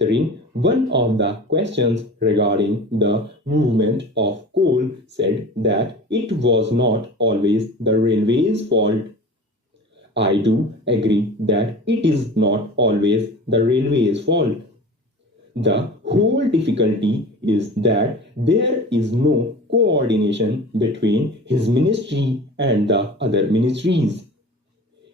answering one of the questions regarding the movement of coal, said that it was not always the railway's fault. I do agree that it is not always the railway's fault. The whole difficulty is that there is no coordination between his ministry and the other ministries.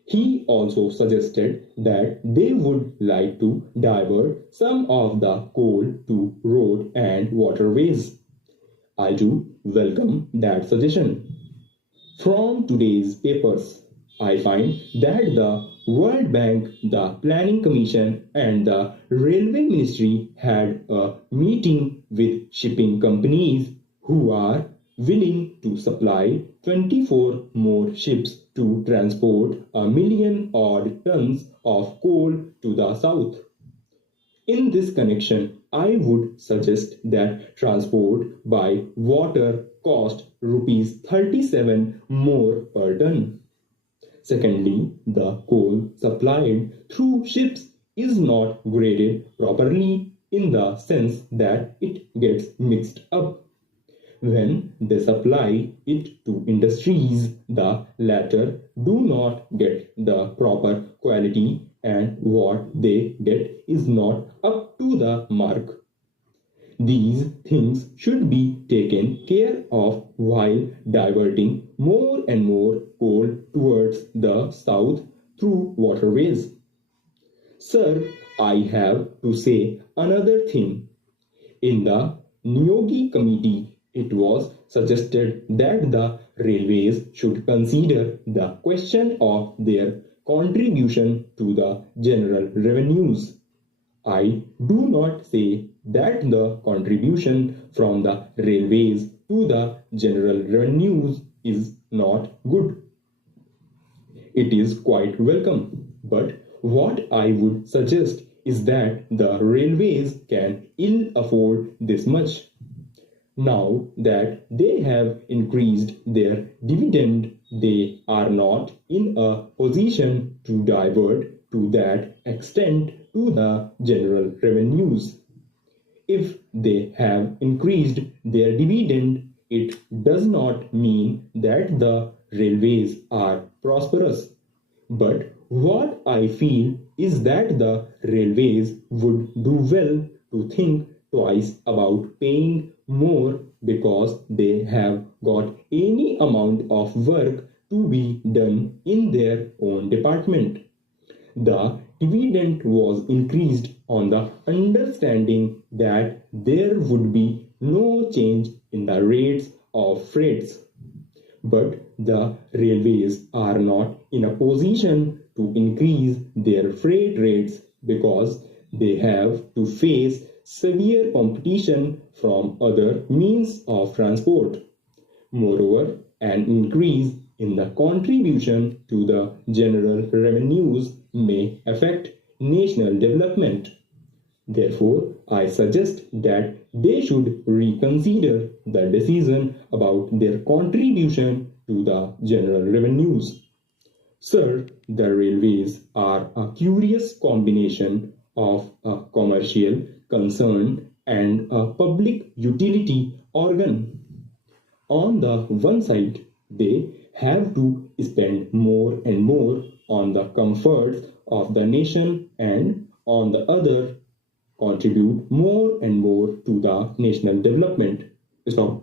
He also suggested that they would like to divert some of the coal to road and waterways. I do welcome that suggestion. From today's papers, I find that the World Bank, the Planning Commission, and the Railway Ministry had a meeting with shipping companies who are willing to supply 24 more ships to transport 1 million odd tons of coal to the south. In this connection, I would suggest that transport by water cost rupees 37 more per ton. Secondly, the coal supplied through ships is not graded properly in the sense that it gets mixed up. When they supply it to industries, the latter do not get the proper quality and what they get is not up to the mark. These things should be taken care of while diverting more and more coal towards the south through waterways. Sir, I have to say another thing. In the Niyogi committee, it was suggested that the railways should consider the question of their contribution to the general revenues. I do not say that the contribution from the railways to the general revenues is not good. It is quite welcome, but what I would suggest is that the railways can ill afford this much. Now that they have increased their dividend, they are not in a position to divert to that extent to the general revenues. If they have increased their dividend, it does not mean that the railways are prosperous. But what I feel is that the railways would do well to think twice about paying more because they have got any amount of work to be done in their own department. The dividend was increased on the understanding that there would be no change in the rates of freights. But the railways are not in a position to increase their freight rates because they have to face severe competition from other means of transport. Moreover, an increase in the contribution to the general revenues may affect national development. Therefore, I suggest that they should reconsider the decision about their contribution to the general revenues. Sir, the railways are a curious combination of a commercial concern and a public utility organ. On the one side, they have to spend more and more on the comforts of the nation, and on the other, contribute more and more to the national development. Stop.